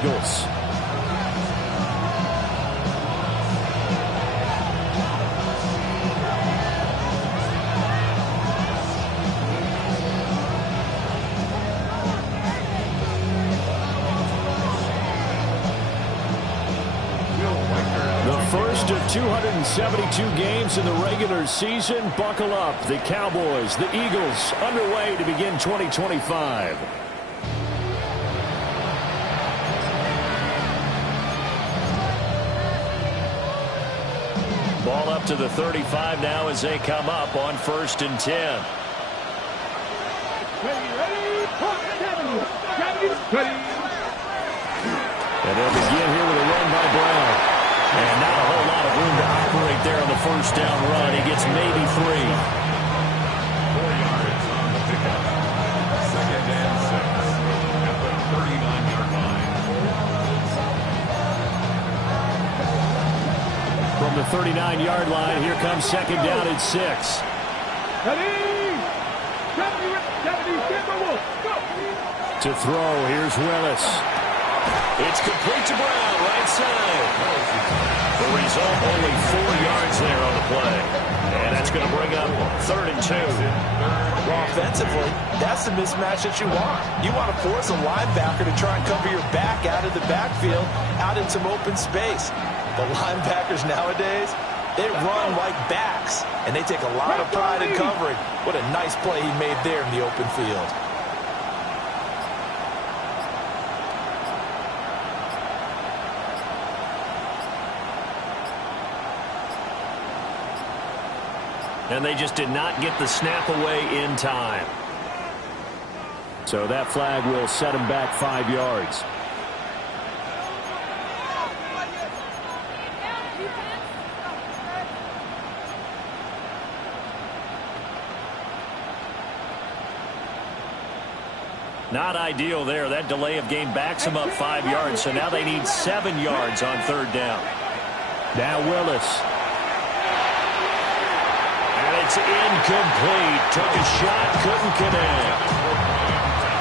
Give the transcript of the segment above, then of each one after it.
Eagles. First of 272 games in the regular season. Buckle up. The Cowboys, the Eagles, underway to begin 2025. Ball up to the 35 now as they come up on 1st and 10. And they'll begin here with a run by Brown. And not a whole lot of room to operate there on the first down run. He gets maybe 3. 4 yards on the pickup. 2nd and 6 at the 39-yard line. From the 39-yard line, here comes 2nd down at 6. To throw, here's Willis. It's complete to Brown, right side. The result, only 4 yards there on the play. And that's going to bring up 3rd and 2. Well, offensively, that's the mismatch that you want. You want to force a linebacker to try and cover your back out of the backfield, out in some open space. The linebackers nowadays, they run like backs, and they take a lot of pride in covering. What a nice play he made there in the open field. And they just did not get the snap away in time. So that flag will set him back 5 yards. Not ideal there. That delay of game backs them up 5 yards. So now they need 7 yards on 3rd down. Now Willis. It's incomplete. Took a shot, couldn't connect.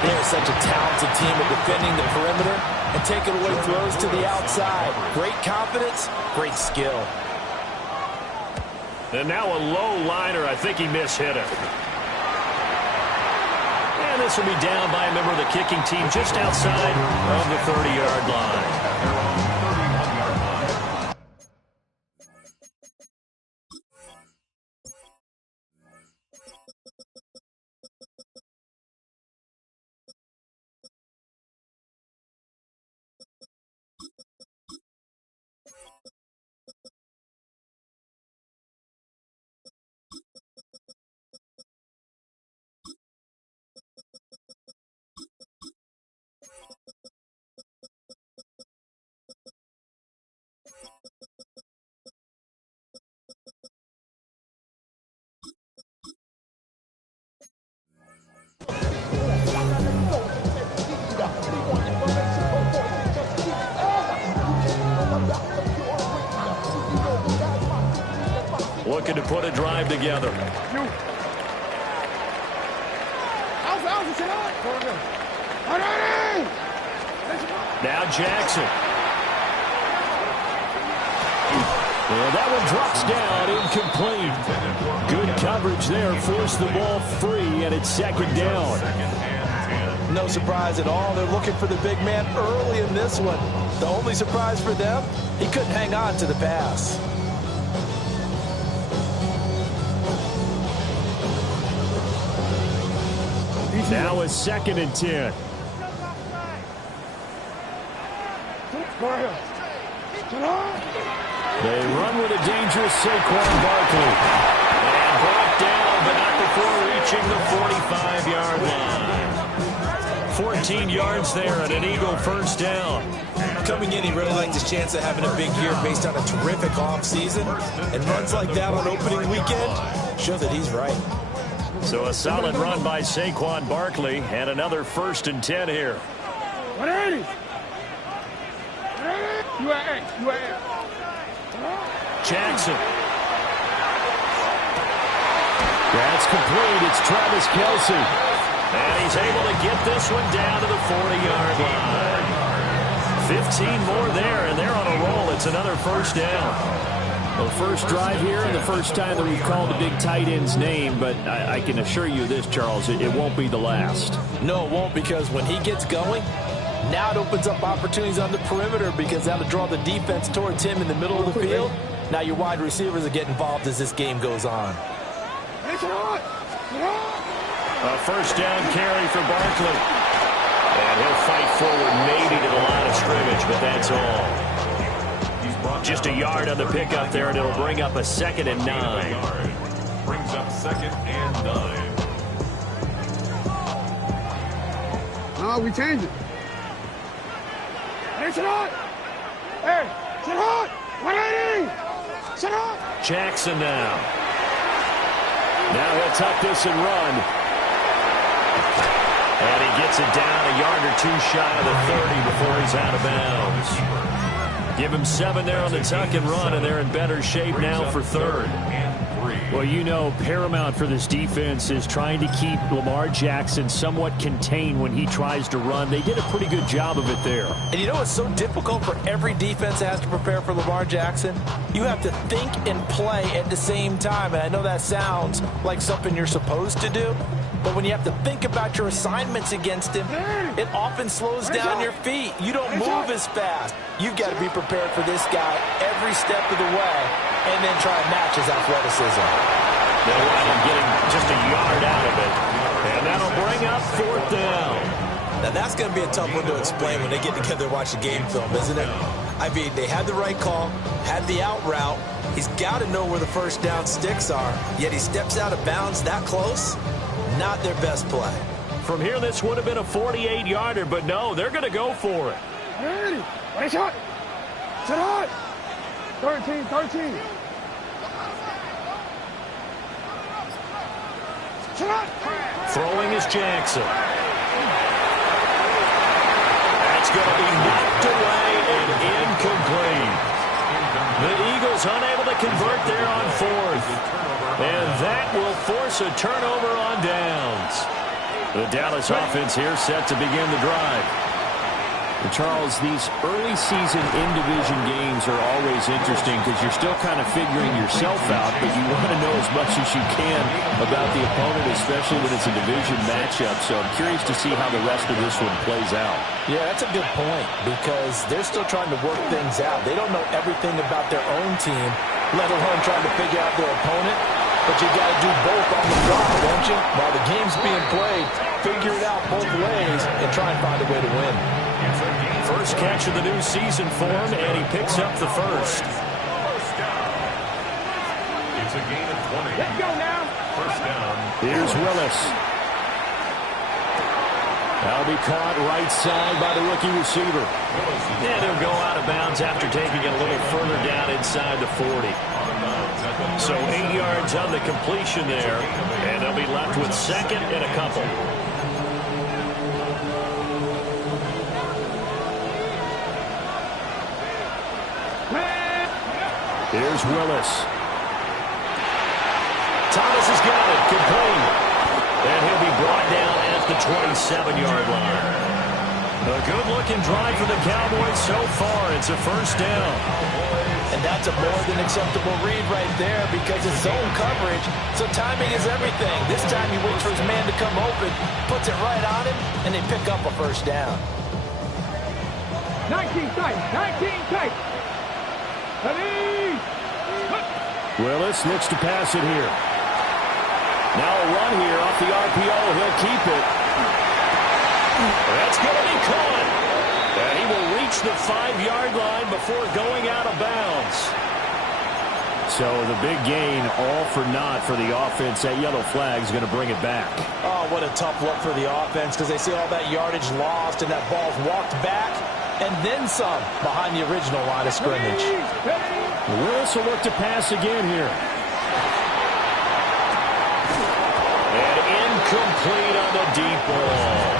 They're such a talented team at defending the perimeter and taking away throws to the outside. Great confidence, great skill. And now a low liner. I think he mishit it. And this will be down by a member of the kicking team just outside of the 30-yard line. Looking to put a drive together. Now Jackson. Well, that one drops down, incomplete. Good coverage there, forced the ball free, and it's 2nd down. No surprise at all. They're looking for the big man early in this one. The only surprise for them, he couldn't hang on to the pass. Now a 2nd and 10. They run with a dangerous Saquon Barkley. And brought down, but not before reaching the 45-yard line. 14 yards there and an Eagle 1st down. Coming in, he really liked his chance of having a big year based on a terrific offseason. And runs like that on opening weekend show that he's right. So a solid run by Saquon Barkley and another 1st and 10 here. Jackson. That's complete. It's Travis Kelce. And he's able to get this one down to the 40-yard line. 15 more there, and they're on a roll. It's another first down. Well, first drive here and the first time that we've called the big tight end's name, but I can assure you this, Charles, it won't be the last. No, it won't, because when he gets going, now it opens up opportunities on the perimeter because that'll draw the defense towards him in the middle of the field. Now your wide receivers will get involved as this game goes on. A first down carry for Barkley. And he'll fight forward maybe to the line of scrimmage, but that's all. Just a yard on the pickup there, and it'll bring up a 2nd and 9. Brings up 2nd and 9. No, we changed it. Hey, sit on! Hey, sit on! 180! Sit on! Jackson now. Now he'll tuck this and run. And he gets it down a yard or two shy of the 30 before he's out of bounds. Give him 7 there on the tuck and run, and they're in better shape now for 3rd. Well, you know, paramount for this defense is trying to keep Lamar Jackson somewhat contained when he tries to run. They did a pretty good job of it there. And you know what's so difficult for every defense that has to prepare for Lamar Jackson? You have to think and play at the same time. And I know that sounds like something you're supposed to do, but when you have to think about your assignments against him, it often slows down your feet. You don't move as fast. You've got to be prepared for this guy every step of the way and then try and match his athleticism. They'll wind up getting just a yard out of it. And that'll bring up 4th down. Now, that's going to be a tough one to explain when they get together and watch the game film, isn't it? I mean, they had the right call, had the out route. He's got to know where the first down sticks are, yet he steps out of bounds that close. Not their best play. From here, this would have been a 48-yarder, but no, they're going to go for it. Ready? Ready, shot! Sit on! 13. Sit on! Throwing is Jackson. That's going to be knocked away and incomplete. The Eagles unable to convert there on 4th. And that will force a turnover on downs. The Dallas offense here set to begin the drive. And Charles, these early season in-division games are always interesting because you're still kind of figuring yourself out, but you want to know as much as you can about the opponent, especially when it's a division matchup. So I'm curious to see how the rest of this one plays out. Yeah, that's a good point because they're still trying to work things out. They don't know everything about their own team, let alone trying to figure out their opponent. But you got to do both on the fly, don't you? While the game's being played, figure it out both ways and try and find a way to win. First catch of the new season for him, and he picks up the first. It's a gain of 20. Let's go now. First down. Here's Willis. That'll be caught right side by the rookie receiver. And he'll go out of bounds after taking it a little further down inside the 40. So 8 yards on the completion there, and they'll be left with 2nd and a couple. Here's Willis. Thomas has got it, complete. And he'll be brought down at the 27-yard line. A good-looking drive for the Cowboys so far. It's a first down. And that's a more than acceptable read right there because it's zone coverage, so timing is everything. This time he waits for his man to come open, puts it right on him, and they pick up a first down. 19 tight. Willis looks to pass it here. Now a run here off the RPO. He'll keep it. That's going to be caught. And he will reach the 5-yard line before going out of bounds. So the big gain, all for naught for the offense. That yellow flag is going to bring it back. Oh, what a tough look for the offense because they see all that yardage lost and that ball's walked back and then some behind the original line of scrimmage. Willis will look to pass again here. And incomplete on the deep ball.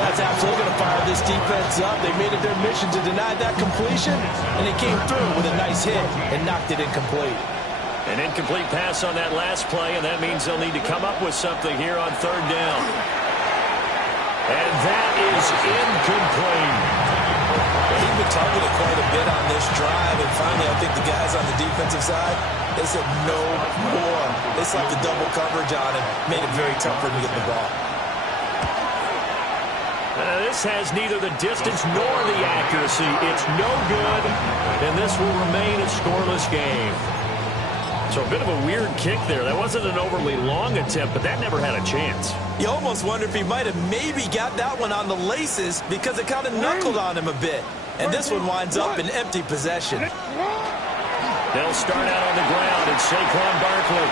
That's absolutely going to fire this defense up. They made it their mission to deny that completion, and they came through with a nice hit and knocked it incomplete. An incomplete pass on that last play, and that means they'll need to come up with something here on 3rd down. And that is incomplete. tugging it quite a bit on this drive, and finally I think the guys on the defensive side, they said no more. They slapped the double coverage on him, made it very tough for him to get the ball. This has neither the distance nor the accuracy. It's no good, and this will remain a scoreless game. So a bit of a weird kick there. That wasn't an overly long attempt, but that never had a chance. You almost wonder if he might have maybe got that one on the laces because it kind of knuckled on him a bit. And this one winds up in empty possession. They'll start out on the ground, and Saquon Barkley.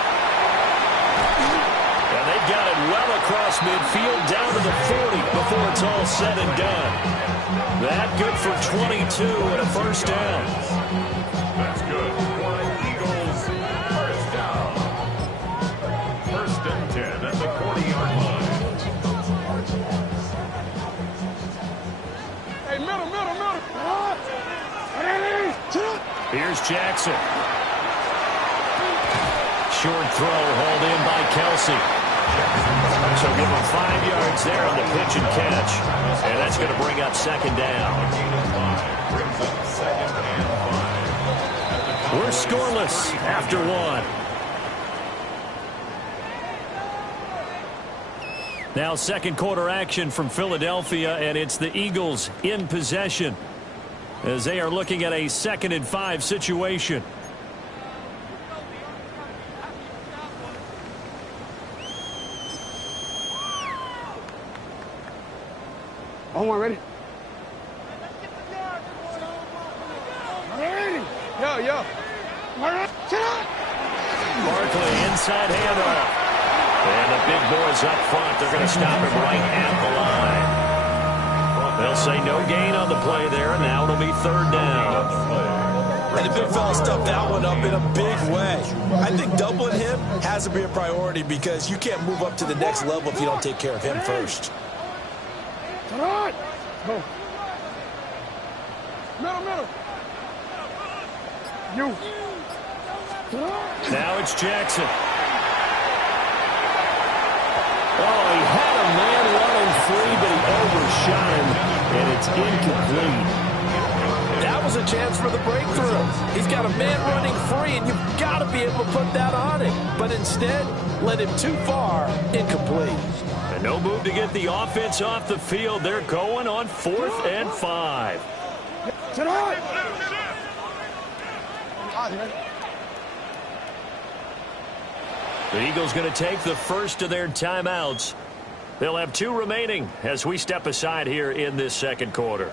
And they've got it well across midfield, down to the 40 before it's all said and done. That good for 22 and a first down. That's good. Eagles, first down. First and 10 at the 40-yard line. Hey, middle. Here's Jackson. Short throw, hauled in by Kelsey. So give him 5 yards there on the pitch and catch. And that's going to bring up second down. Brings up second and 5. We're scoreless after one. Now second quarter action from Philadelphia, and it's the Eagles in possession as they are looking at a 2nd and 5 situation. Omar, ready? Ready? Yo. Barkley inside handoff. And the big boys up front, they're going to stop him right at the line. They'll say no gain on the play there, and now it'll be third down. And the big fella stuffed that one up in a big way. I think doubling him has to be a priority because you can't move up to the next level if you don't take care of him first. Come on. Go. Middle. You. Now it's Jackson. Oh, he had a man running free, but he overshot him, and it's incomplete. That was a chance for the breakthrough. He's got a man running free, and you've got to be able to put that on him. But instead, led him too far, incomplete. And no move to get the offense off the field. They're going on 4th and 5. Sit on. The Eagles going to take the first of their timeouts. They'll have 2 remaining as we step aside here in this second quarter.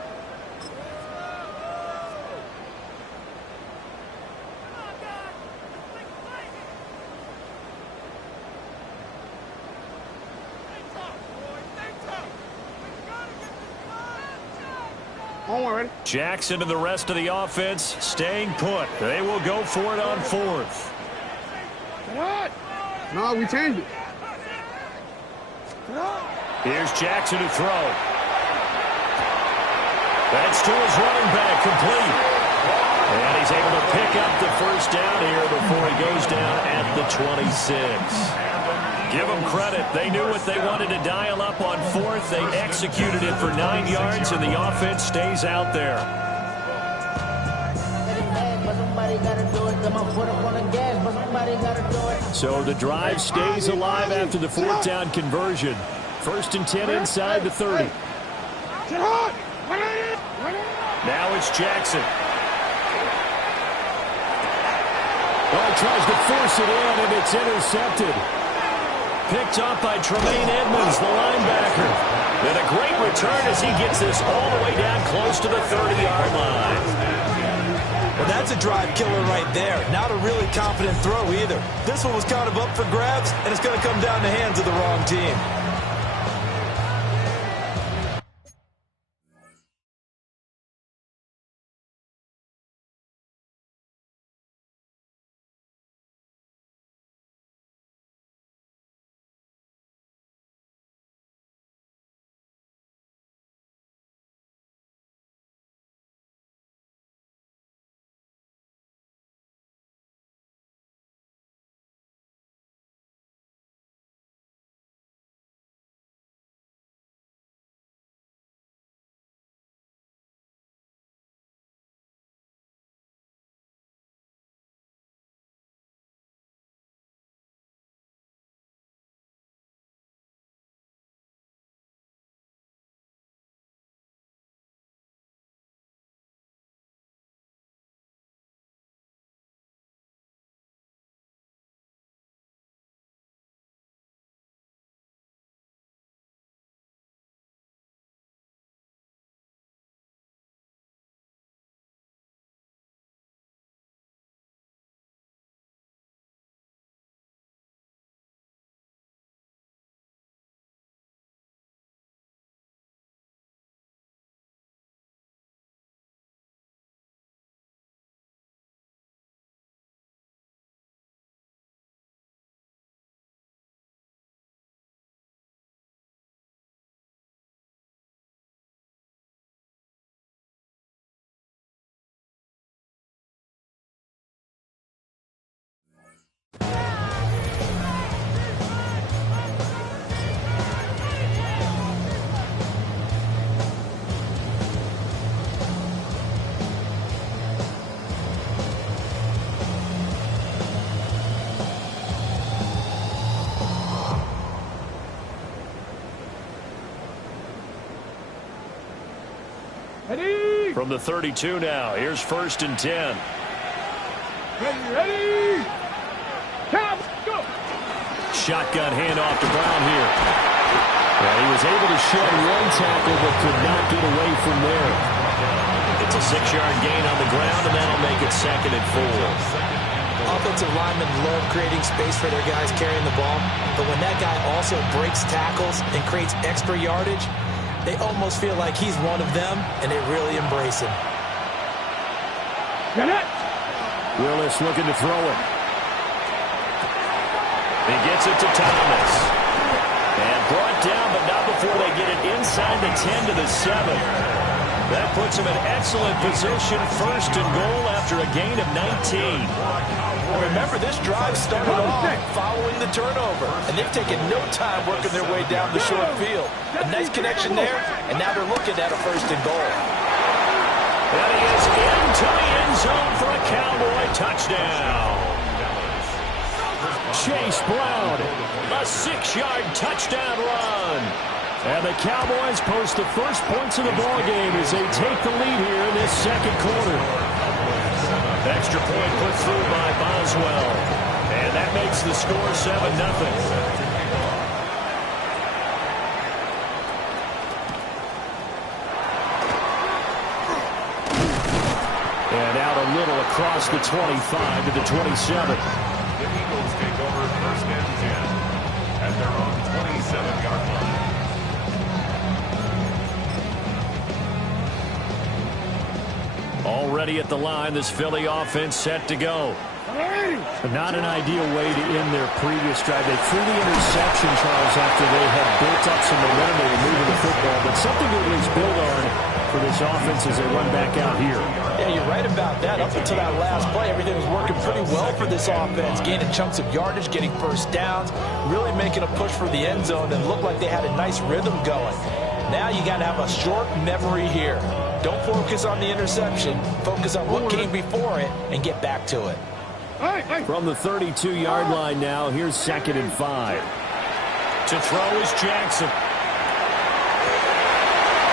Jackson and the rest of the offense staying put. They will go for it on 4th. No, we changed it. Here's Jackson to throw. That's to his running back, complete. And he's able to pick up the first down here before he goes down at the 26. Give them credit. They knew what they wanted to dial up on 4th. They executed it for 9 yards, and the offense stays out there. So the drive stays alive after the 4th down conversion. 1st and 10 inside the 30. Now it's Jackson. Oh, tries to force it in, and it's intercepted. Picked off by Tremaine Edmonds, the linebacker. And a great return as he gets this all the way down close to the 30-yard line. Well, that's a drive killer right there. Not a really confident throw either. This one was kind of up for grabs, and it's going to come down the hands of the wrong team. From the 32 now, here's 1st and 10. Ready? Count. Go. Shotgun handoff to Brown here. Well, he was able to shed one tackle, but could not get away from there. It's a 6-yard gain on the ground, and that'll make it 2nd and 4. Offensive linemen love creating space for their guys carrying the ball, but when that guy also breaks tackles and creates extra yardage, they almost feel like he's one of them, and they really embrace him. Get it. Willis looking to throw it. He gets it to Thomas. And brought down, but not before they get it inside the 10 to the 7. That puts him in excellent position, 1st and goal after a gain of 19. Remember, this drive started off following the turnover, and they've taken no time working their way down the short field. A nice connection there, and now they're looking at a 1st and goal. And he is into the end zone for a Cowboy touchdown. Chase Brown, a 6-yard touchdown run. And the Cowboys post the first points of the ballgame as they take the lead here in this 2nd quarter. Extra point put through by Boswell. And that makes the score 7-0. And out a little across the 25 to the 27. The Eagles take over 1st and 10 at their own 27-yard line. Already at the line, this Philly offense set to go. But not an ideal way to end their previous drive. They threw the interception, Charles, after they had built up some momentum. They were moving the football, but something to at least build on for this offense as they run back out here. Yeah, you're right about that. Up until that last play, everything was working pretty well for this offense. Gaining chunks of yardage, getting 1st downs, really making a push for the end zone, and looked like they had a nice rhythm going. Now you got to have a short memory here. Don't focus on the interception. Focus on what came before it and get back to it. From the 32-yard line now, here's 2nd and 5. To throw is Jackson.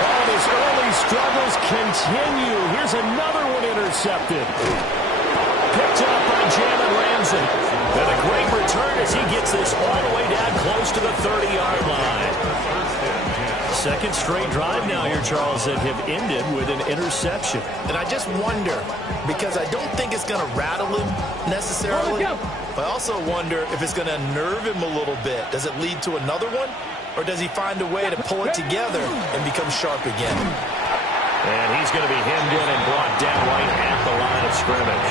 Oh, his early struggles continue. Here's another one intercepted. Picked up by Jalen Ramsey. And a great return as he gets this all the way down close to the 30-yard line. 2nd straight drive now here, Charles, that have ended with an interception. And I just wonder, because I don't think it's going to rattle him necessarily, but I also wonder if it's going to nerve him a little bit. Does it lead to another one? Or does he find a way to pull it together and become sharp again? And he's going to be hemmed in and brought down right at the line of scrimmage.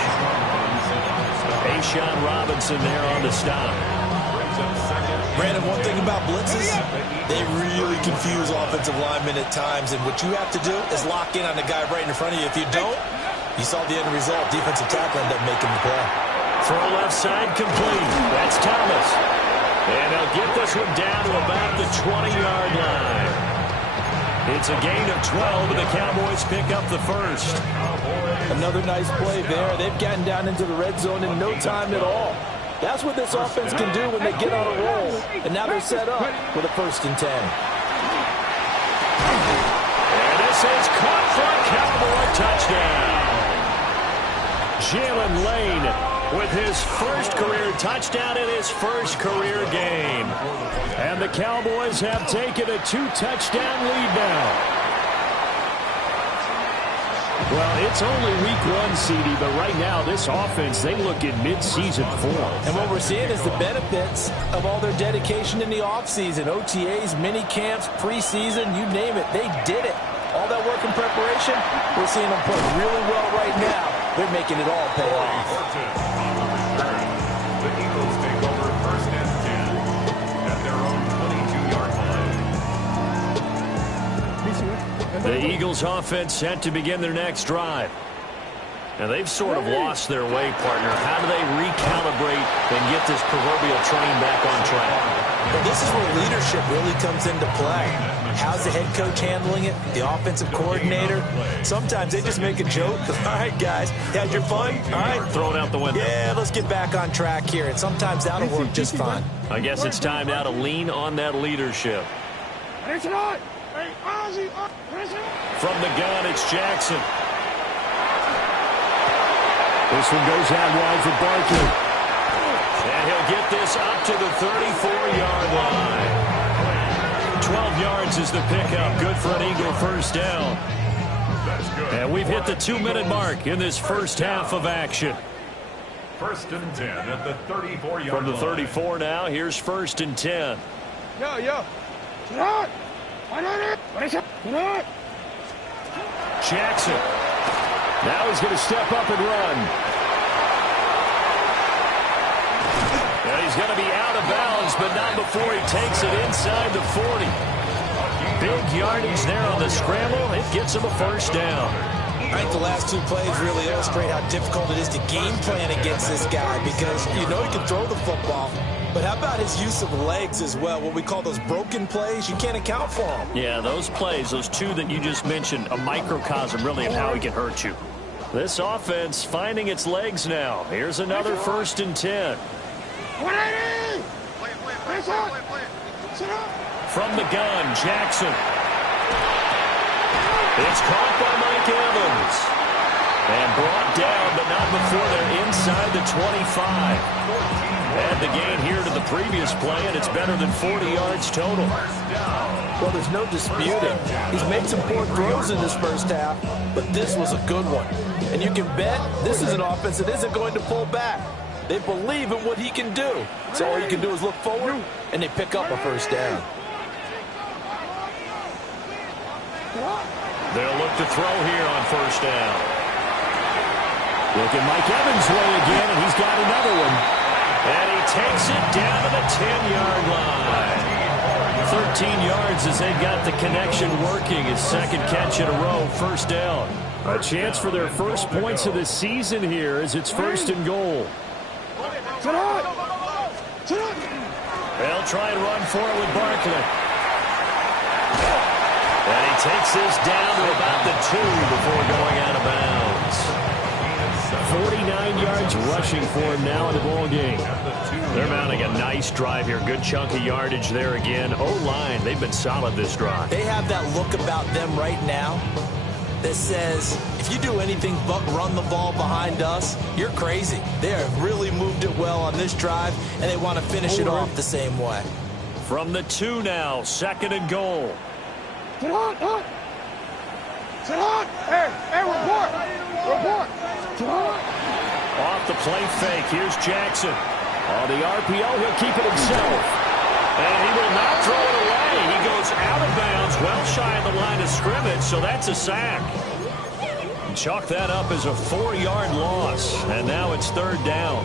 A'Shawn Robinson there on the stop. Brandon, one thing about blitzes, they really confuse offensive linemen at times, and what you have to do is lock in on the guy right in front of you. If you don't, you saw the end result. Defensive tackle ended up making the play. Throw left side complete. That's Thomas. And they'll get this one down to about the 20-yard line. It's a gain of 12, and the Cowboys pick up the 1st. Another nice play there. They've gotten down into the red zone in no time at all. That's what this offense can do when they get on a roll. And now they're set up with a 1st and 10. And this is caught for a Cowboy touchdown. Jalen Lane with his 1st career touchdown in his 1st career game. And the Cowboys have taken a 2-touchdown lead now. Well, it's only week 1, CD, but right now this offense, they look in mid-season form. And what we're seeing is the benefits of all their dedication in the offseason. OTAs, mini camps, preseason, you name it, they did it. All that work in preparation, we're seeing them play really well right now. They're making it all pay off. The Eagles take over 1st and 10 at their own 22-yard line. The Eagles offense set to begin their next drive. Now, they've sort of lost their way, partner. How do they recalibrate and get this proverbial train back on track? Well, this is where leadership really comes into play. How's the head coach handling it? The offensive coordinator? Sometimes they just make a joke. All right, guys, you had your fun? All right. Throw it out the window. Yeah, let's get back on track here. And sometimes that'll work just fine. I guess it's time now to lean on that leadership. From the gun, it's Jackson. This one goes out wide for Barkley. And he'll get this up to the 34-yard line. 12 yards is the pickup. Good for an Eagle first down. And we've hit the 2-minute mark in this first half of action. First and 10 at the 34-yard line. From the 34 now, here's first and 10. Jackson. Now he's going to step up and run. And he's going to be out of bounds, but not before he takes it inside the 40. Big yardage there on the scramble. It gets him a first down. I think the last two plays really illustrate how difficult it is to game plan against this guy because you know he can throw the football. But how about his use of legs as well? What we call those broken plays, you can't account for them. Yeah, those plays, those two that you just mentioned, a microcosm really of how he can hurt you. This offense finding its legs now. Here's another first and 10. From the gun, Jackson. It's caught by Mike Evans. And brought down, but not before they're inside the 25. And the gain here to the previous play, and it's better than 40 yards total. Well, there's no disputing. He's made some poor throws in this first half, but this was a good one. And you can bet this is an offense that isn't going to pull back. They believe in what he can do. So all you can do is look forward, and they pick up a first down. They'll look to throw here on first down. Look at Mike Evans' way again, and he's got another one. And he takes it down to the 10-yard line. 13 yards as they got the connection working. His second catch in a row, first down. A chance for their first points of the season here as it's first and goal. They'll try and run for it with Barkley. And he takes this down to about the 2 before going out of bounds. 49 yards rushing for him now in the ball game. They're mounting a nice drive here. Good chunk of yardage there again. O-line, they've been solid this drive. They have that look about them right now that says, if you do anything but run the ball behind us, you're crazy. They have really moved it well on this drive, and they want to finish it off the same way. From the 2 now, second and goal. Sit on. Hey, report. Off the play fake, here's Jackson. On the RPO, he'll keep it himself. And he will not throw it away. He goes out of bounds, well shy of the line of scrimmage, so that's a sack. Chalk that up as a 4-yard loss, and now it's third down.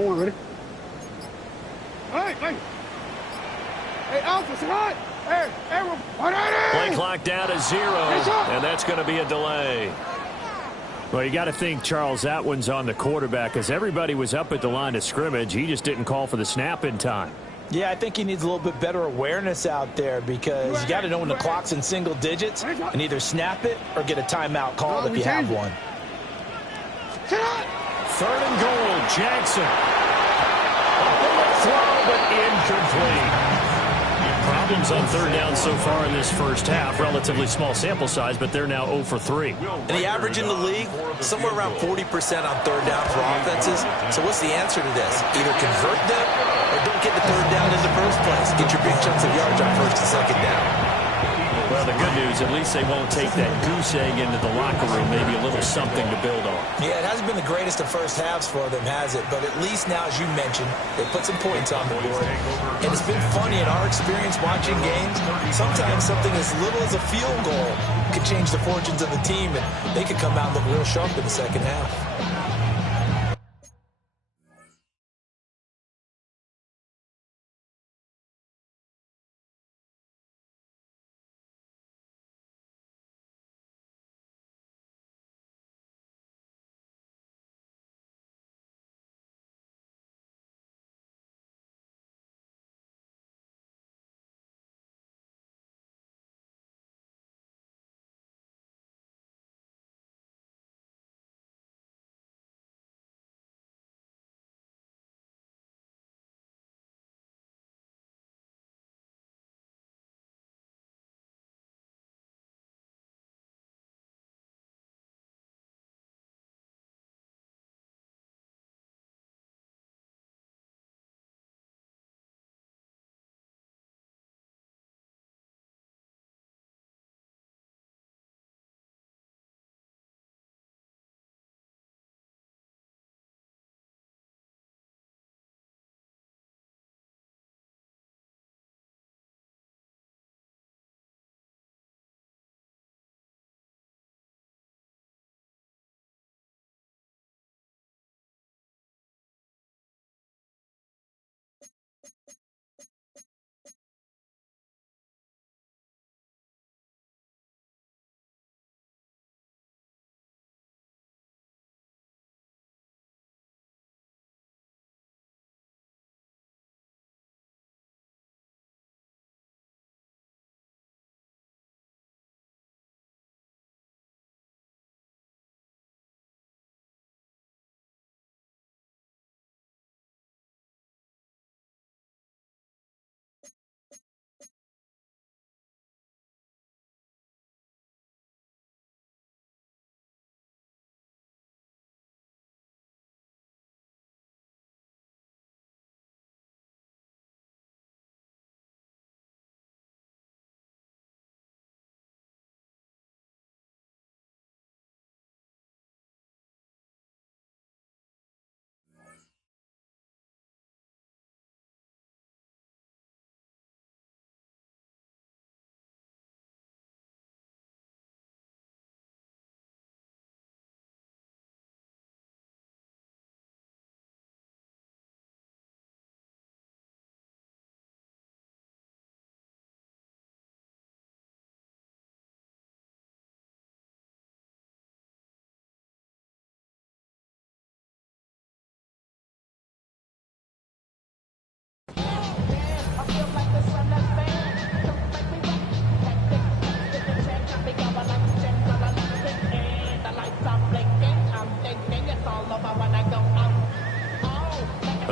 Ready? Hey, Alpha, sit on. Play clock down to 0, and that's going to be a delay. Well, you got to think, Charles, that one's on the quarterback because everybody was up at the line of scrimmage. He just didn't call for the snap in time. Yeah, I think he needs a little bit better awareness out there because you got to know when the clock's in single digits and either snap it or get a timeout called if you have one. Third and goal, Jackson. A bullet throw, but incomplete. Problems on third down so far in this first half. Relatively small sample size, but they're now 0 for 3. And the average in the league, somewhere around 40% on third down for offenses. So what's the answer to this? Either convert them or don't get the third down in the first place. Get your big chunks of yards on first and second down. Well, the good news, at least they won't take that goose egg into the locker room. Maybe a little something to build on. Yeah, it hasn't been the greatest of first halves for them, has it? But at least now, as you mentioned, they put some points on the board. And it's been funny in our experience watching games. Sometimes something as little as a field goal could change the fortunes of the team, and they could come out and look real sharp in the second half.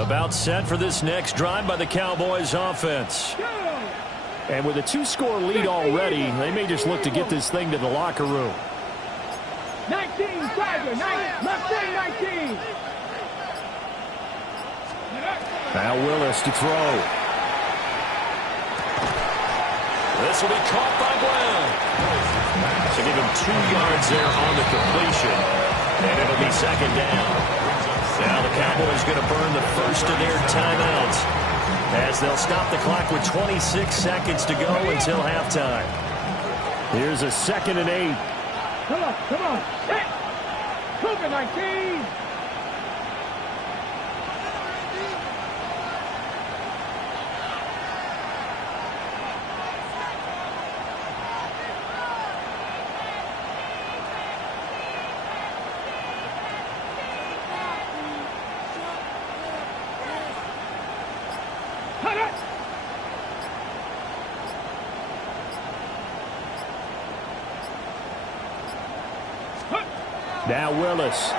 About set for this next drive by the Cowboys offense. And with a 2-score lead already, they may just look to get this thing to the locker room. 19, Tiger, left wing 19. Now Willis to throw. This will be caught by Brown. So give him 2 yards there on the completion. And it'll be second down. Now the Cowboys going to burn the first of their timeouts, as they'll stop the clock with 26 seconds to go until halftime. Here's a 2nd and 8. Come on. Hit. Cougar 19. Now Willis.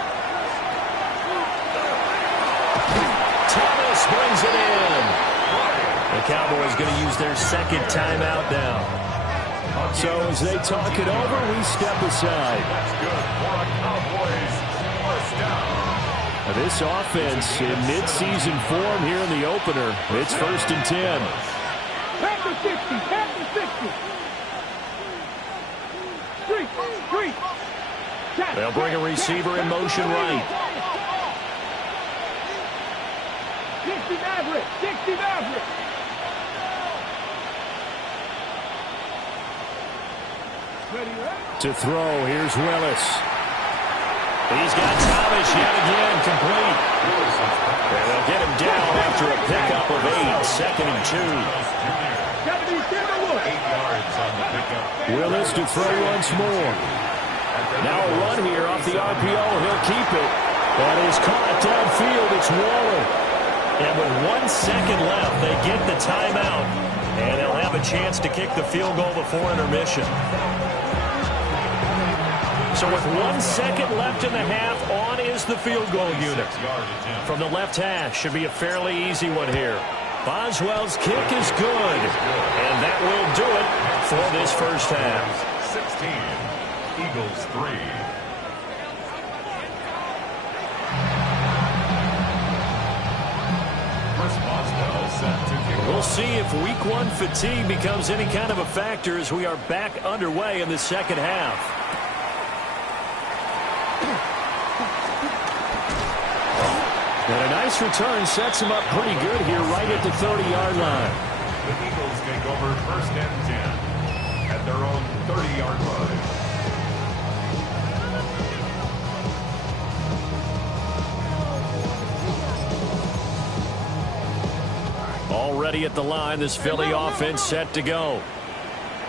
Thomas brings it in. The Cowboys going to use their second timeout now. So as they talk it over, we step aside. That's good for a Cowboys first down. This offense in mid-season form here in the opener. It's 1st and 10. Back to 60. Street. They'll bring a receiver in motion right. 60 Maverick. To throw, here's Willis. He's got Thomas yet again complete. And they'll get him down after a pickup of 8. 2nd and 2. 8 yards on the pickup. Willis to throw once more. Now a run here off the RPO. He'll keep it. That is caught downfield. It's Waller. And with 1 second left, they get the timeout. And they'll have a chance to kick the field goal before intermission. So with 1 second left in the half, on is the field goal unit. From the left hash, should be a fairly easy one here. Boswell's kick is good. And that will do it for this first half. 16. Eagles 3. We'll see if week 1 fatigue becomes any kind of a factor as we are back underway in the second half. And a nice return sets him up pretty good here right at the 30-yard line. The Eagles take over 1st and 10 at their own 30-yard line. Already at the line, this Philly offense set to go.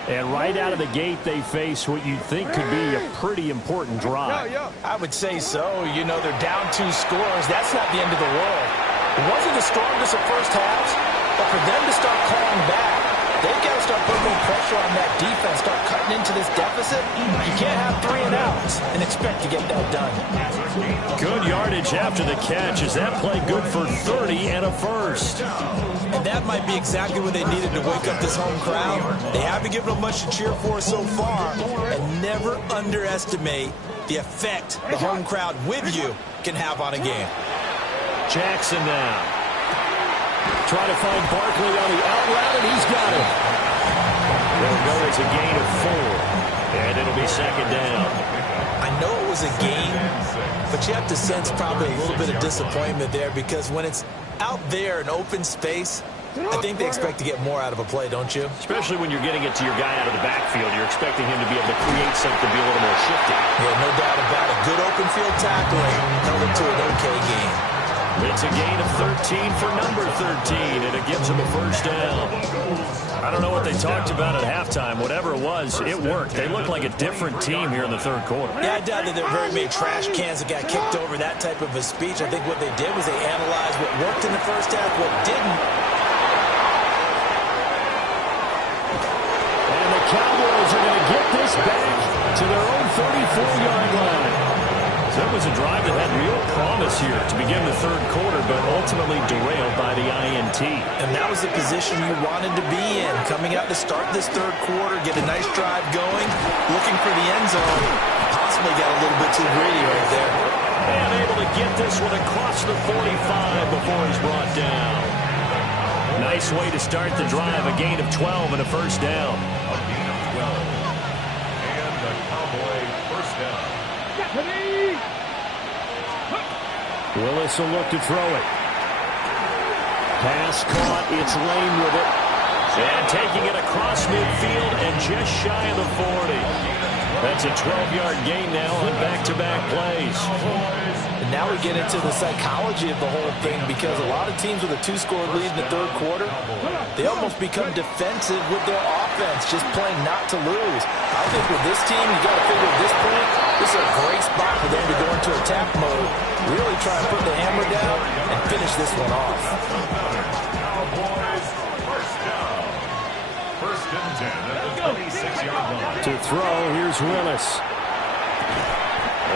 And right out of the gate, they face what you'd think could be a pretty important drive. I would say so. You know, they're down 2 scores. That's not the end of the world. It wasn't the strongest of first halves, but for them to start calling back, they've got to start putting more pressure on that defense, start cutting into this deficit. You can't have 3 and outs and expect to get that done. Good yardage after the catch. Is that play good for 30 and a first? And that might be exactly what they needed to wake up this home crowd. They haven't given them much to cheer for so far. And never underestimate the effect the home crowd with you can have on a game. Jackson now. Try to find Barkley on the out route, and he's got it. They'll go as a gain of 4. And it'll be second down. I know it was a gain, but you have to sense probably a little bit of disappointment there, because when it's out there in open space, I think they expect to get more out of a play, don't you? Especially when you're getting it to your guy out of the backfield. You're expecting him to be able to create something, be a little more shifty. Yeah, no doubt about it. Good open field tackling held it to an okay game. It's a gain of 13 for number 13, and it gives him a first down. I don't know what they talked about at halftime. Whatever it was, it worked. They looked like a different team here in the third quarter. Yeah, I doubt that there were very many trash cans that got kicked over, that type of a speech. I think what they did was they analyzed what worked in the first half, what didn't. And the Cowboys are going to get this back to their own 34-yard line. So it was a drive that had real promise here to begin the third quarter, but ultimately derailed by the INT. And that was the position you wanted to be in. Coming out to start this third quarter, get a nice drive going, looking for the end zone. Possibly got a little bit too greedy right there. And able to get this one across the 45 before he's brought down. Nice way to start the drive, a gain of 12 and a first down. A gain of 12. And the Cowboy first down. Willis will look to throw it. Pass caught. It's Lane with it. And taking it across midfield and just shy of the 40. That's a 12-yard gain now on back-to-back plays. And now we get into the psychology of the whole thing, because a lot of teams with a two-score lead in the third quarter, they almost become defensive with their offense, just playing not to lose. I think with this team, you got to figure at this point, this is a great spot for them to go into attack mode, really try and put the hammer down and finish this one off. Cowboys first down. First and 10 at the 26-yard line. To throw, here's Willis.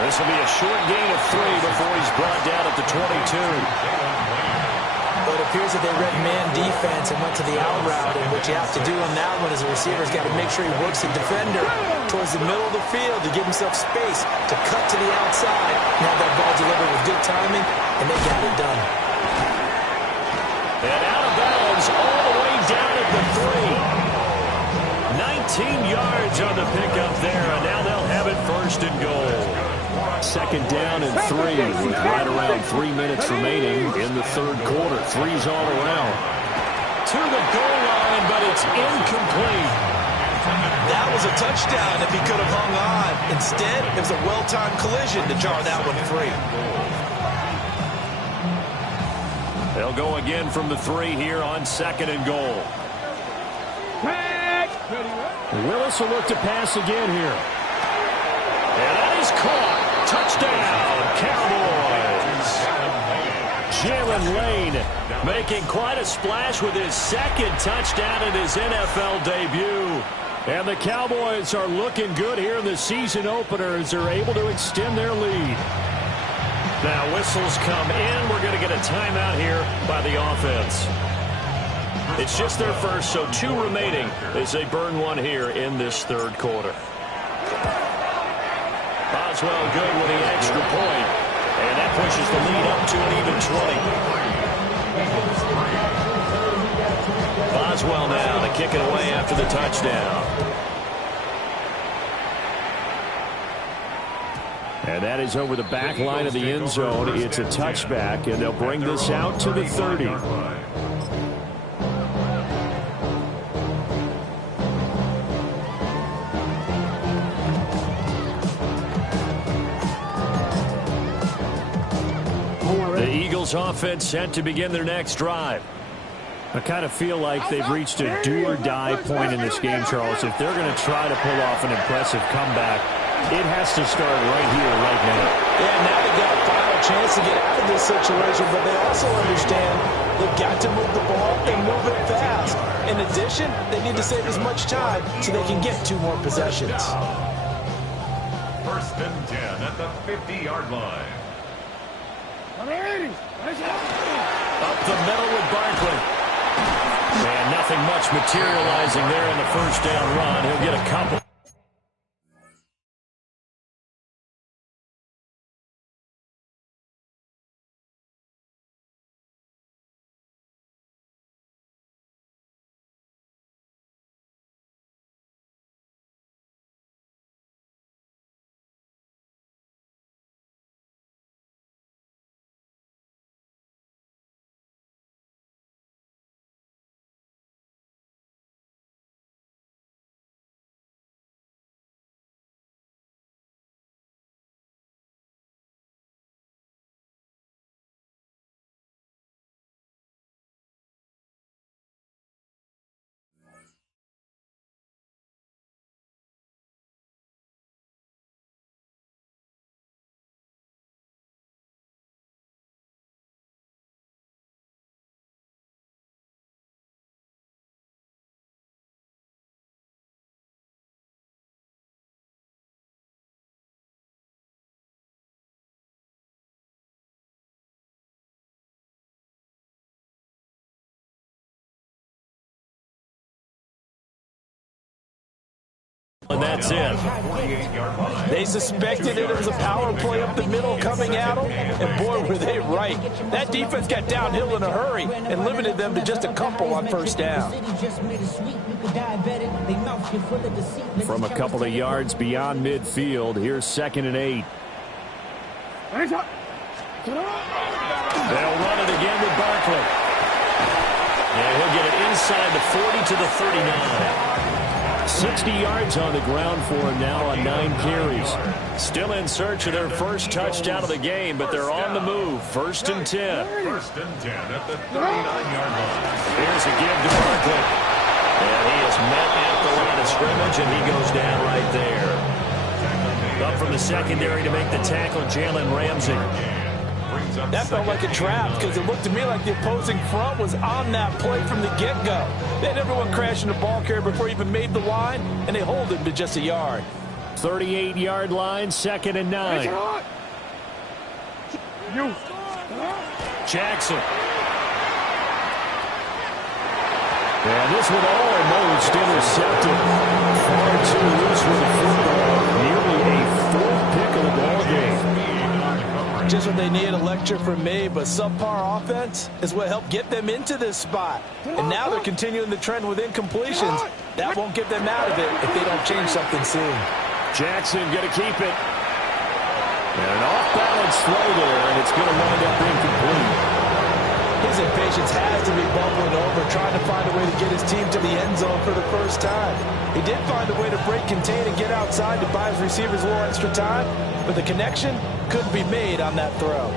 This will be a short gain of 3 before he's brought down at the 22. But it appears that they read man defense and went to the out route, and what you have to do on that one is the receiver's got to make sure he works the defender towards the middle of the field to give himself space to cut to the outside. Now that ball delivered with good timing, and they got it done. And out of bounds all the way down at the 3. 19 yards on the pickup there, and now they'll have it first and goal. Second down and 3 with right around 3 minutes remaining in the third quarter. 3's all around. To the goal line, but it's incomplete. That was a touchdown if he could have hung on. Instead, it was a well-timed collision to jar that one free. They'll go again from the 3 here on second and goal. Willis will look to pass again here. And that is caught. Touchdown, Cowboys. Jalen Lane making quite a splash with his second touchdown in his NFL debut. And the Cowboys are looking good here in the season opener as they're able to extend their lead. Now whistles come in. We're going to get a timeout here by the offense. It's just their first, so 2 remaining as they burn one here in this third quarter. Boswell good with the extra point, and that pushes the lead up to an even 20. Boswell now to kick it away after the touchdown. And that is over the back line of the end zone. It's a touchback, and they'll bring this out to the 30. The Eagles offense set to begin their next drive. I kind of feel like they've reached a do-or-die point in this game, Charles. If they're going to try to pull off an impressive comeback, it has to start right here, right now. Yeah, now they've got a final chance to get out of this situation, but they also understand they've got to move the ball and move it fast. In addition, they need to save as much time so they can get 2 more possessions. First and 10 at the 50-yard line. Up the middle with Barkley. And nothing much materializing there in the first down run. He'll get a couple. And that's it. They suspected it was a power play up the middle coming at them, and boy, were they right. That defense got downhill in a hurry and limited them to just a couple on first down. From a couple of yards beyond midfield, here's 2nd and 8. They'll run it again with Barkley. And he'll get it inside the 40 to the 39. 60 yards on the ground for him now on 9 carries. Still in search of their first touchdown of the game, but they're on the move. 1st and 10. 1st and 10 at the 39-yard line. Here's a give to Barkley. And he is met at the line of scrimmage, and he goes down right there. Up from the secondary to make the tackle, Jalen Ramsey. That felt like a trap because it looked to me like the opposing front was on that play from the get-go. They had everyone crashing the ball carrier before he even made the line, and they hold him to just a yard. 38-yard line, 2nd and 9. Jackson. And this one almost intercepted. Far too loose with the football. Nearly a 4th pick of the ball game. Just what they need, a lecture from me, but subpar offense is what helped get them into this spot. And now they're continuing the trend with incompletions. That won't get them out of it if they don't change something soon. Jackson going to keep it. And an off-balance throw there, and it's going to wind up incomplete. His impatience has to be bubbling over, trying to find a way to get his team to the end zone for the first time. He did find a way to break, contain, and get outside to buy his receivers a little extra time, but the connection couldn't be made on that throw.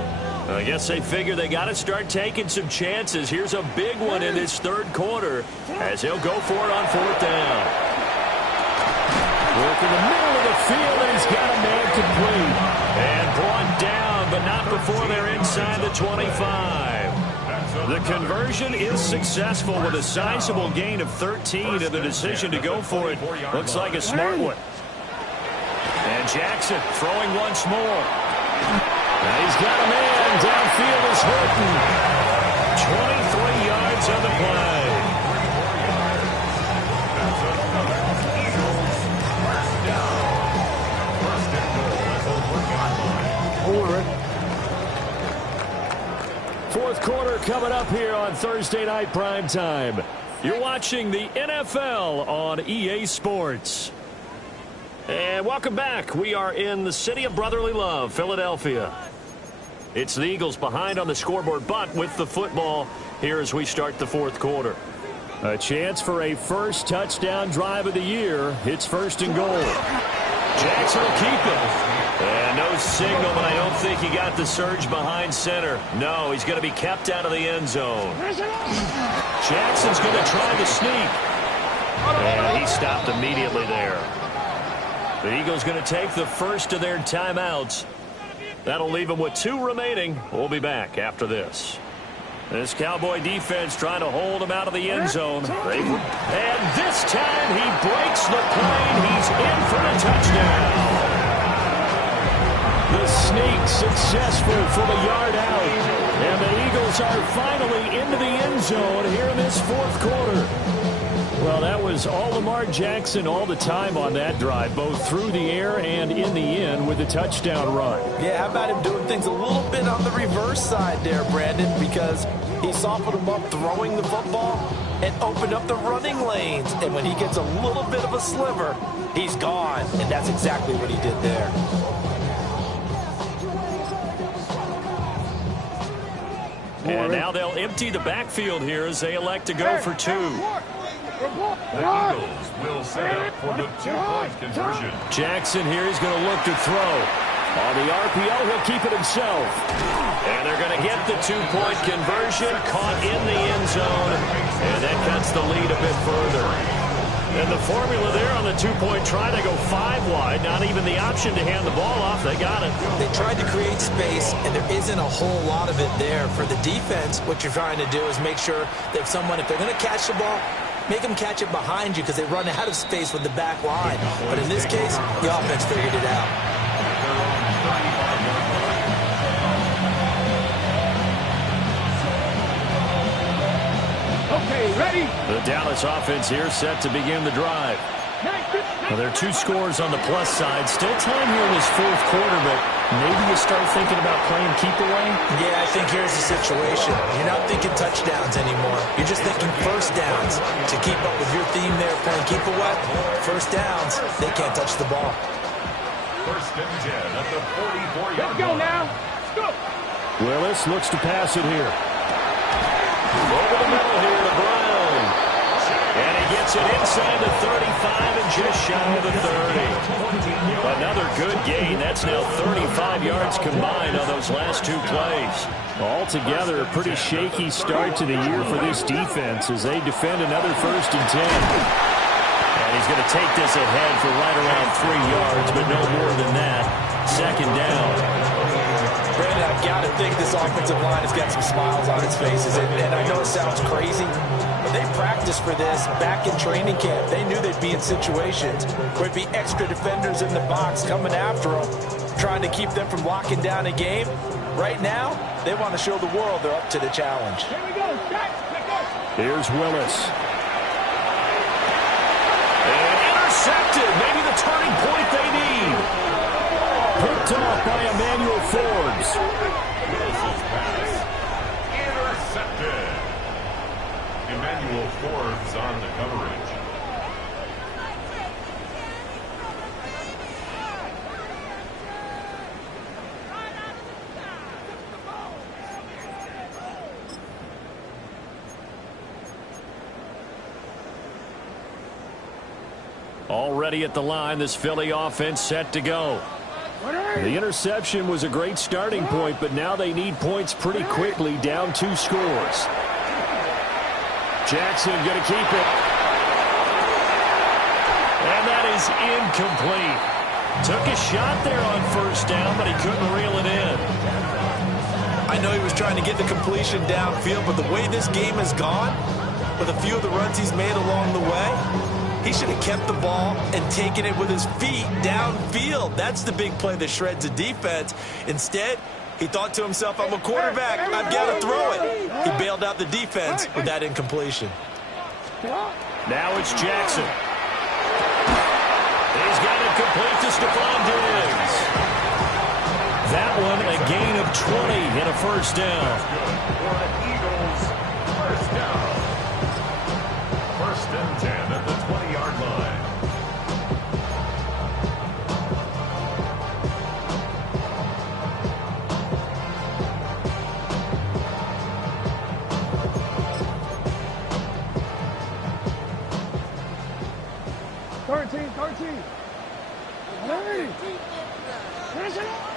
I guess they figure they got to start taking some chances. Here's a big one in this 3rd quarter as he'll go for it on 4th down. Work in the middle of the field, and he's got a man complete. And brought down, but not before they're inside the 25. The conversion is successful with a sizable gain of 13, and the decision to go for it looks like a smart one. And Jackson throwing once more. Now he's got a man. Downfield is hurting. 23 yards on the play. Fourth quarter coming up here on Thursday Night Primetime. You're watching the NFL on EA Sports. And welcome back. We are in the city of brotherly love, Philadelphia. It's the Eagles behind on the scoreboard, but with the football here as we start the 4th quarter. A chance for a first touchdown drive of the year. It's 1st and goal. Jackson will keep it. And no signal, but I don't think he got the surge behind center. No, he's going to be kept out of the end zone. Jackson's going to try the sneak. And he stopped immediately there. The Eagles going to take the first of their timeouts. That'll leave them with 2 remaining. We'll be back after this. This Cowboy defense trying to hold him out of the end zone. And this time he breaks the plane. He's in for the touchdown. The sneak successful from a yard out. And the Eagles are finally into the end zone here in this 4th quarter. Well, that was all Lamar Jackson all the time on that drive, both through the air and in the end with a touchdown run. Yeah, how about him doing things a little bit on the reverse side there, Brandon, because he softened him up throwing the football and opened up the running lanes. And when he gets a little bit of a sliver, he's gone. And that's exactly what he did there. And now they'll empty the backfield here as they elect to go for 2. The Eagles will set up for the 2-point conversion. Jackson here is going to look to throw. On the RPO, he'll keep it himself. And they're going to get the 2-point conversion, caught in the end zone. And that cuts the lead a bit further. And the formula there on the 2-point try to go 5 wide. Not even the option to hand the ball off. They got it. They tried to create space, and there isn't a whole lot of it there. For the defense, what you're trying to do is make sure that if they're going to catch the ball, make them catch it behind you because they run out of space with the back line. But in this case, the offense figured it out. Okay, ready? The Dallas offense here set to begin the drive. Well, there are 2 scores on the plus side. Still time here in this 4th quarter, but maybe you start thinking about playing keep away? Yeah, I think here's the situation. You're not thinking touchdowns anymore. You're just thinking first downs. To keep up with your theme there, playing keep away, first downs, they can't touch the ball. First and 10 at the 44-yard line. Let's go now. Let's go. Willis looks to pass it here. Over the middle here to Brown. And he gets it inside the 35 and just shy of the 30. Another good gain. That's now 35 yards combined on those last 2 plays. Altogether, a pretty shaky start to the year for this defense as they defend another 1st and 10. And he's going to take this ahead for right around 3 yards, but no more than that. 2nd down. Brandon, I've got to think this offensive line has got some smiles on its faces. And I know it sounds crazy, but they practiced for this back in training camp. They knew they'd be in situations where it'd be extra defenders in the box coming after them, trying to keep them from locking down a game. Right now, they want to show the world they're up to the challenge. Here we go, Jack. Let's go. Here's Willis. And intercepted. Maybe the turning point they need. Picked off by Emmanuel Forbes. Willis's pass intercepted. Emmanuel Forbes on the coverage. Already at the line, this Philly offense set to go. The interception was a great starting point, but now they need points pretty quickly, down 2 scores. Jackson going to keep it. And that is incomplete. Took a shot there on 1st down, but he couldn't reel it in. I know he was trying to get the completion downfield, but the way this game has gone, with a few of the runs he's made along the way, he should have kept the ball and taken it with his feet downfield. That's the big play that shreds a defense. Instead, he thought to himself, I'm a quarterback. I've got to throw it. He bailed out the defense with that incompletion. Now it's Jackson. He's got it complete to Stephon Diggs. That one a gain of 20 and a 1st down. For the Eagles, 1st down. 1st and 10 at the 20-yard line.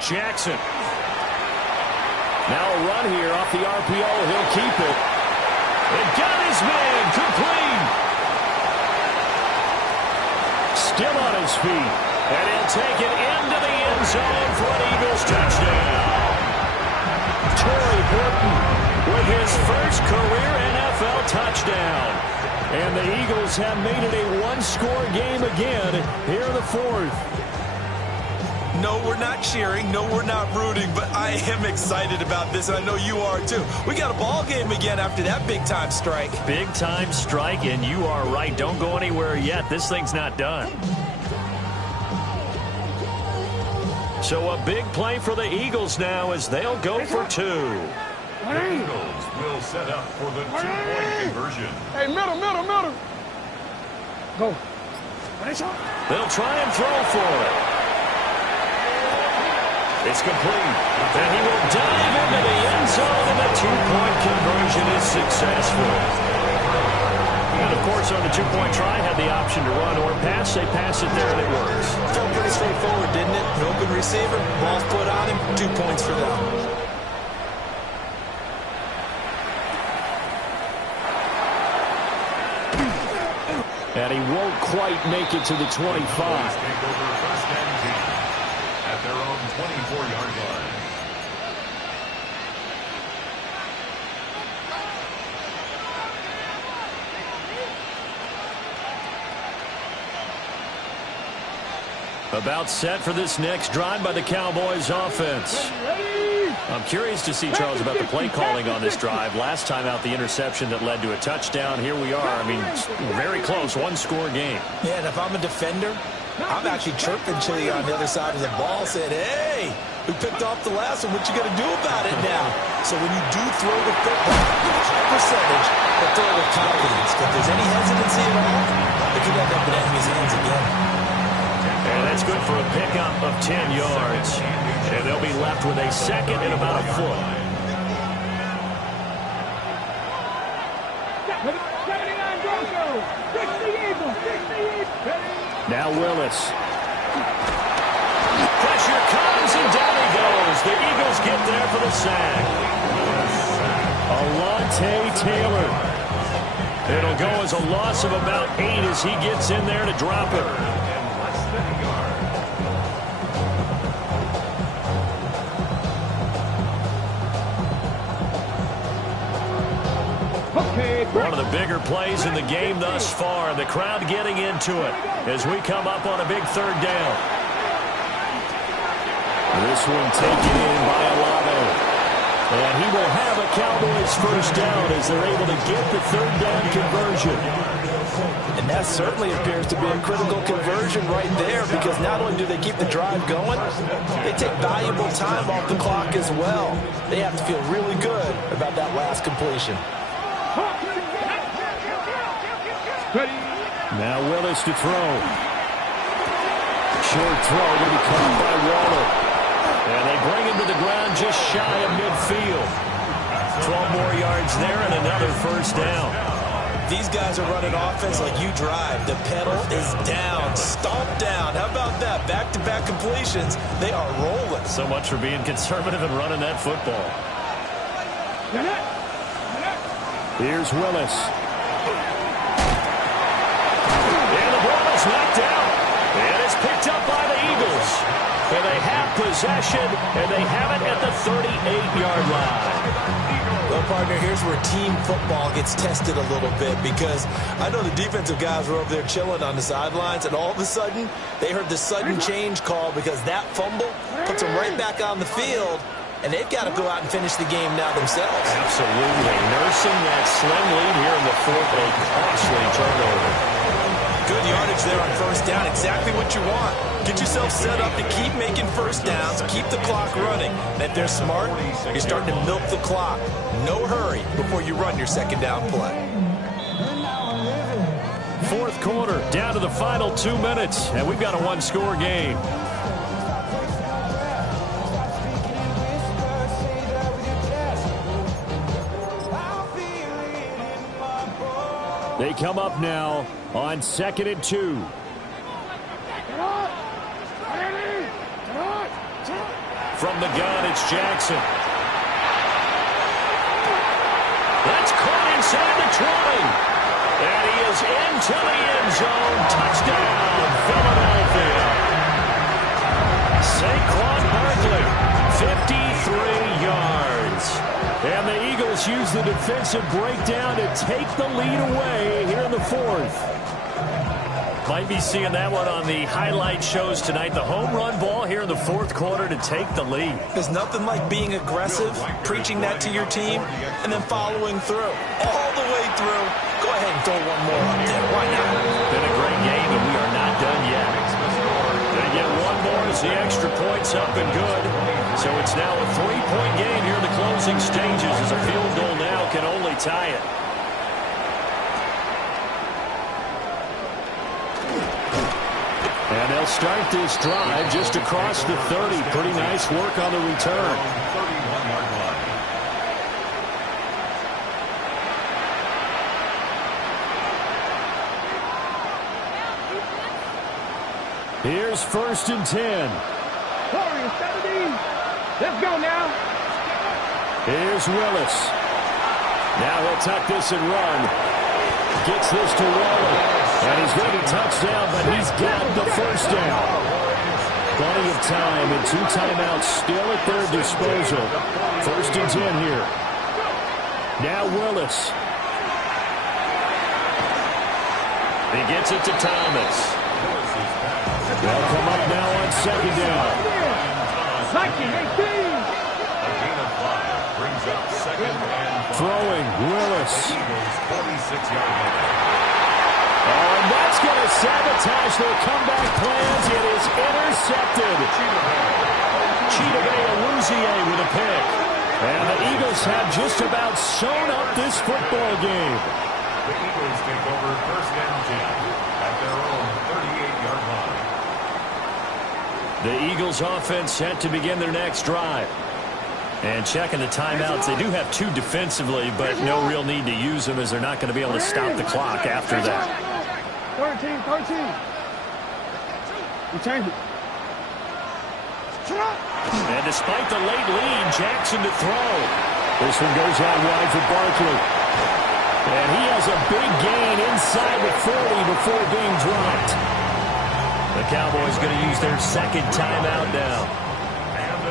Jackson. Now a run here off the RPO. He'll keep it. And got his man complete. Still on his feet. And he'll take it into the end zone for an Eagles touchdown. Torrey Burton with his first career NFL touchdown. And the Eagles have made it a 1-score game again here in the 4th. No, we're not cheering. No, we're not rooting, but I am excited about this, and I know you are too. We got a ball game again after that big-time strike. Big-time strike, and you are right. Don't go anywhere yet. This thing's not done. So a big play for the Eagles now as they'll go for 2. The Eagles will set up for the 2-point conversion. Hey, middle. Go. They'll try and throw for it. It's complete. And he will dive into the end zone, and the 2-point conversion is successful. And, of course, on the 2-point try, had the option to run or pass. They pass it there, and it works. Felt pretty straightforward, didn't it? An open receiver, ball's put on him, 2 points for them. And he won't quite make it to the 25. Take over 1st and 10 at their own 24-yard line. About set for this next drive by the Cowboys offense. I'm curious to see, Charles, about the play calling on this drive. Last time out, the interception that led to a touchdown. Here we are. I mean, very close, one-score game. Yeah, and if I'm a defender, I'm actually chirping to you on the other side of the ball, saying, hey, we picked off the last one. What you going to do about it now? So when you do throw the football, high percentage, but throw with confidence. If there's any hesitancy at all, it could end up in enemy's hands again. And that's good for a pickup of 10 yards. And they'll be left with a second and about a foot. Now Willis. Pressure comes and down he goes. The Eagles get there for the sack. Alontae Taylor. It'll go as a loss of about 8 as he gets in there to drop it. One of the bigger plays in the game thus far. The crowd getting into it as we come up on a big third down. This one taken in by Olave. And he will have a Cowboys first down as they're able to get the third down conversion. And that certainly appears to be a critical conversion right there, because not only do they keep the drive going, they take valuable time off the clock as well. They have to feel really good about that last completion. Now Willis to throw. Short throw will be caught by Waller. And they bring him to the ground just shy of midfield. 12 more yards there and another first down. These guys are running offense like you drive. The pedal is down, stomp down. How about that? Back-to-back completions. They are rolling. So much for being conservative and running that football. Here's Willis. And the ball is knocked out. And it's picked up by the Eagles. And they have possession, and they have it at the 38-yard line. Well, partner, here's where team football gets tested a little bit, because I know the defensive guys were over there chilling on the sidelines, and all of a sudden, they heard the sudden change call because that fumble puts them right back on the field, and they've got to go out and finish the game now themselves. Absolutely. Nursing that slim lead here in the fourth, a costly turnover. Good yardage there on first down. Exactly what you want. Get yourself set up to keep making first downs, keep the clock running. And if they're smart, you're starting to milk the clock. No hurry before you run your second down play. Fourth quarter, down to the final 2 minutes, and we've got a one-score game. They come up now on 2nd and 2. From the gun, it's Jackson. That's caught inside the 20. And he is into the end zone. Touchdown, Philadelphia. Saquon Barkley, 53 yards. And the Eagles use the defensive breakdown to take the lead away here in the fourth. Might be seeing that one on the highlight shows tonight. The home run ball here in the fourth quarter to take the lead. There's nothing like being aggressive, preaching that to your team, and then following through. All the way through. Go ahead and throw one more up there. Why not? Been a great game, and we are not done yet. They get one more as the extra point's up and good. So it's now a 3-point game here in the closing stages, as a field goal now can only tie it. And they'll start this drive just across the 30. Pretty nice work on the return. 31-yard line. Here's 1st and 10. Let's go now. Here's Willis. Now he'll tuck this and run. Gets this to Waller. And he's going to be touchdown, but he's got the first down. Plenty of time and 2 timeouts still at their disposal. 1st and 10 here. Now Willis. He gets it to Thomas. They'll come up now on second down. Second, 18. A gain of 5 brings up second and 5. Throwing, Willis. Eagles 46-yard line. Oh, and that's going to sabotage their comeback plans. It is intercepted. Chidobe Awuzie with a pick. And the Eagles have just about sewn up this football game. The Eagles take over first and 10 at their own 38-yard line. The Eagles offense set to begin their next drive. And checking the timeouts, they do have 2 defensively, but no real need to use them as they're not going to be able to stop the clock after that. 13. You change it. And despite the late lead, Jackson to throw. This one goes out wide for Barkley. And he has a big gain inside the 40 before being dropped. The Cowboys going to use their second timeout now,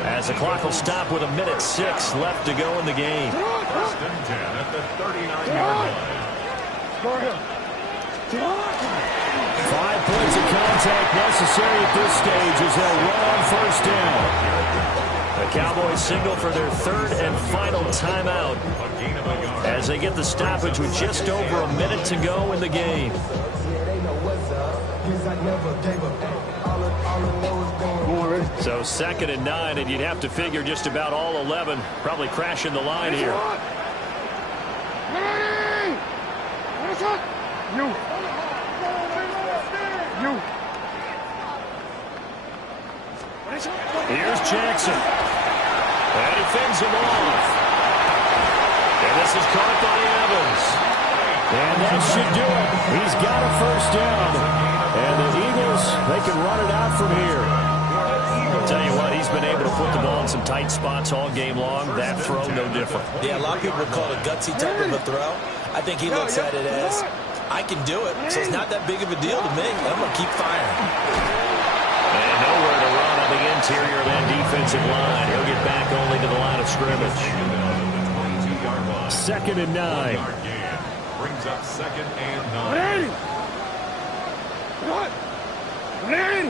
as the clock will stop with 1:06 left to go in the game. First and 10 at the 39-yard line. 5 points of contact necessary at this stage as they'll run on first down. The Cowboys signal for their third and final timeout as they get the stoppage with just over a minute to go in the game. So second and 9, and you'd have to figure just about all 11 probably crashing the line here. Here's Jackson. And he fends him off. And this is caught by Evans. And that should do it. He's got a first down. And the Eagles, they can run it out from here. I'll tell you what, he's been able to put the ball in some tight spots all game long. That throw, no different. Yeah, a lot of people would call it a gutsy type of a throw. I think he looks at it as, I can do it, so it's not that big of a deal to me. I'm going to keep firing. And nowhere to run on the interior of that defensive line. He'll get back only to the line of scrimmage. Second and 9. Brings up second and 9. Ready? What? Ready?